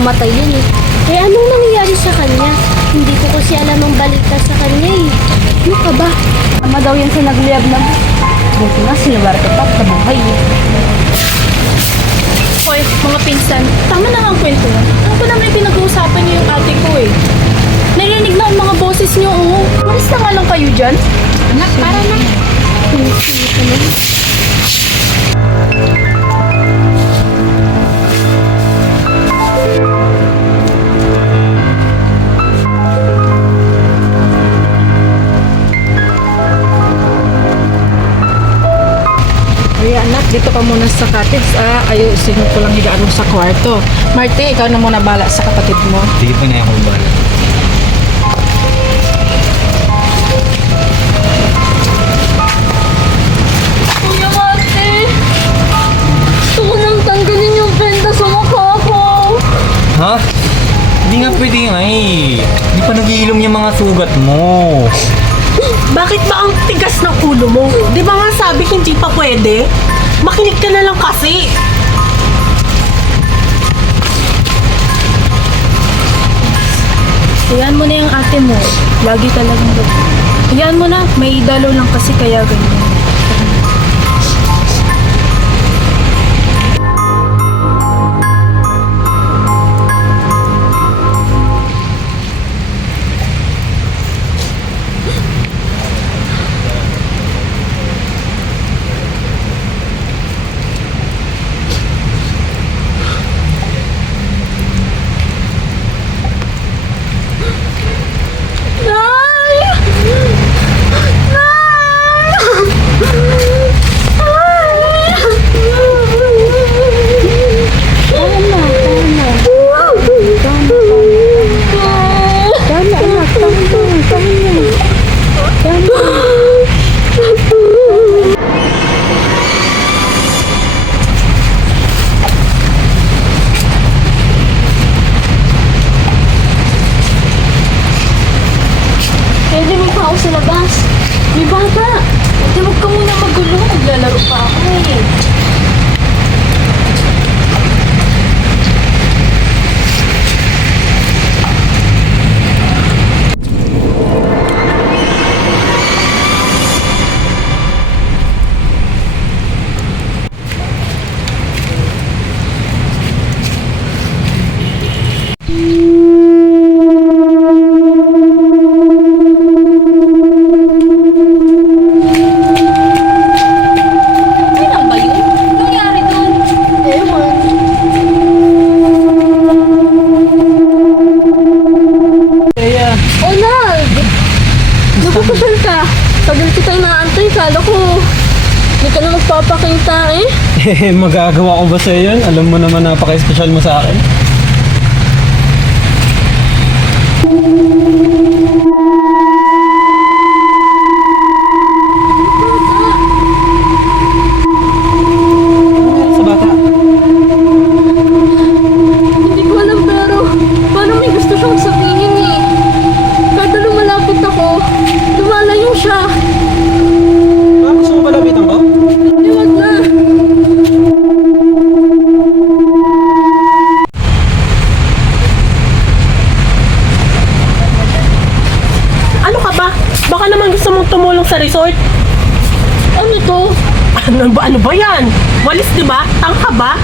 mamatay yun eh. Eh anong nangyayari sa kanya? Hindi ko kasi alam ang balita sa kanya eh. Ano ka ba? Ama daw yan sa nagliyab na. Buti nga sinuwerte pa sa buhay. Hoy, mga pinsan, tama na nga ang kwento. Ano ba naman yung pinag-uusapan niyo yung ate ko eh? Narinig na ang mga boses niyo, oo. Malis na nga lang kayo dyan. Anak, para na. Ay sa cottage. Ah, ayusin ko lang higaan mo sa kwarto. Marty, ikaw na muna bala sa kapatid mo. Sige po na ako bala. Kuya Mate! Gusto ko nang tanggalin yung benda sa mukha ko. Ha? Hindi nga pwede nga eh. Hindi pa nagiilom yung mga sugat mo. Bakit ba ang tigas ng ulo mo? Di ba nga sabi hindi pa pwede? Makinig ka na lang kasi. Hayaan mo na yung ate mo. Lagi talagang gabi. Hayaan mo na, may dalaw lang kasi kaya ganyan. Ka na magpapakita eh. Eh, magagawa ko ba sa'yo yun? Alam mo naman napaka-special mo sa akin. Ano sa bata? Hindi ko alam pero parang may gusto siyang sabihin eh. Kada lumalapit ako, lumalayo siya. Ah, gusto mo ba lapitan ko? Hindi, wag na. Ano ka ba? Baka naman gusto mong tumulong sa resort? Ano to? Ano ano ba yan? Walis di ba? Tangka ba?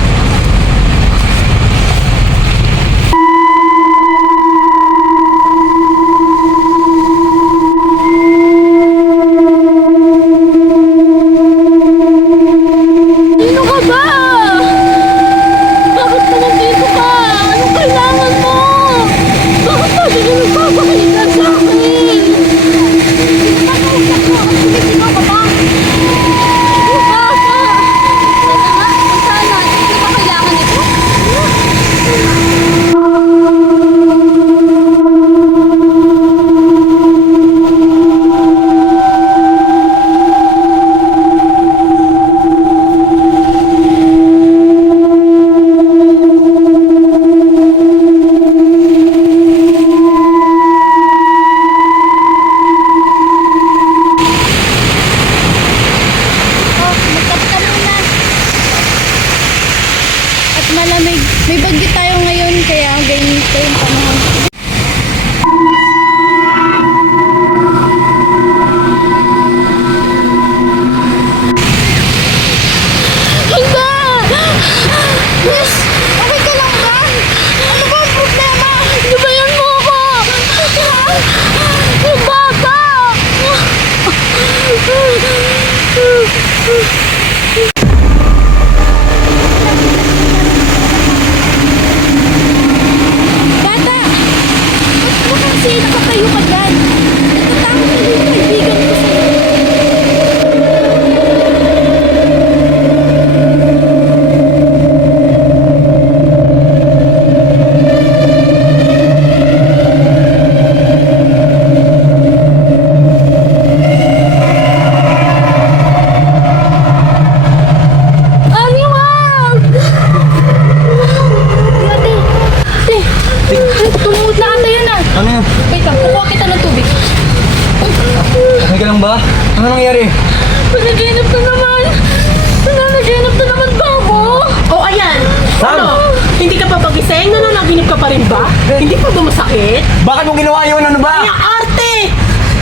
Bakit? Bakit mo ginawa yun? Ano ba? Kaya arte!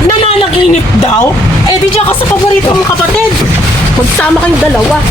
Nananaginip daw? Eh, di dyan ka sa paborito mong kapatid. Magsama kayong dalawa.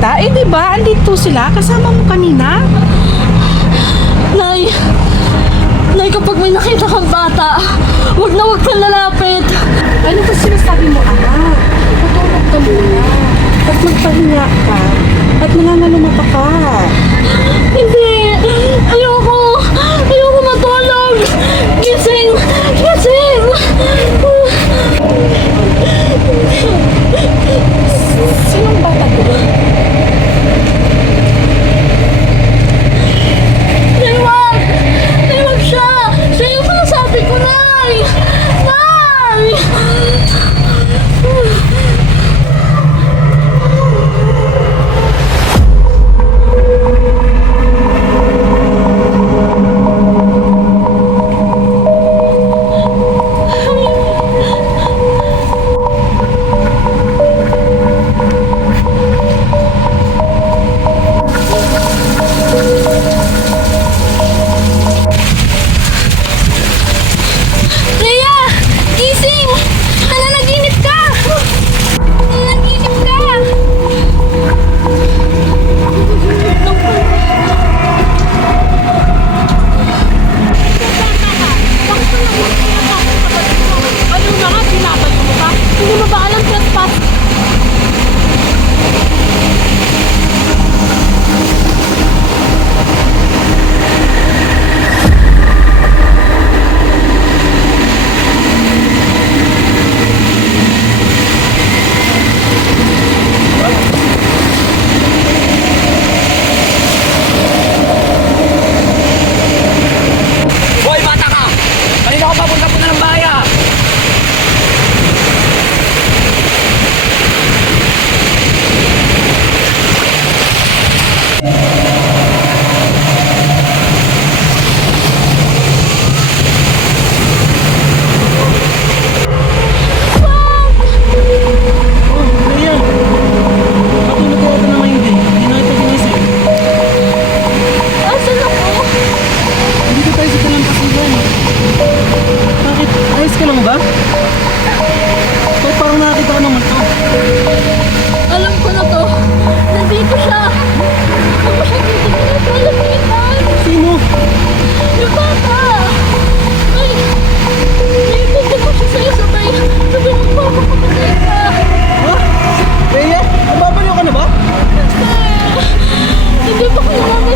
kita? Eh, di ba? Andito sila. Kasama mo kanina. Nay, Nay, kapag may nakita kang bata, wag na wag kang lalapit. Ano ba sinasabi mo, anak? Patulog ka muna. At magpahinga ka. At nangangalumata ka. Hindi. Ayoko. Ayoko matulog. Gising. Gising.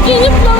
денег много.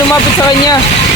Lumapit sa kanya.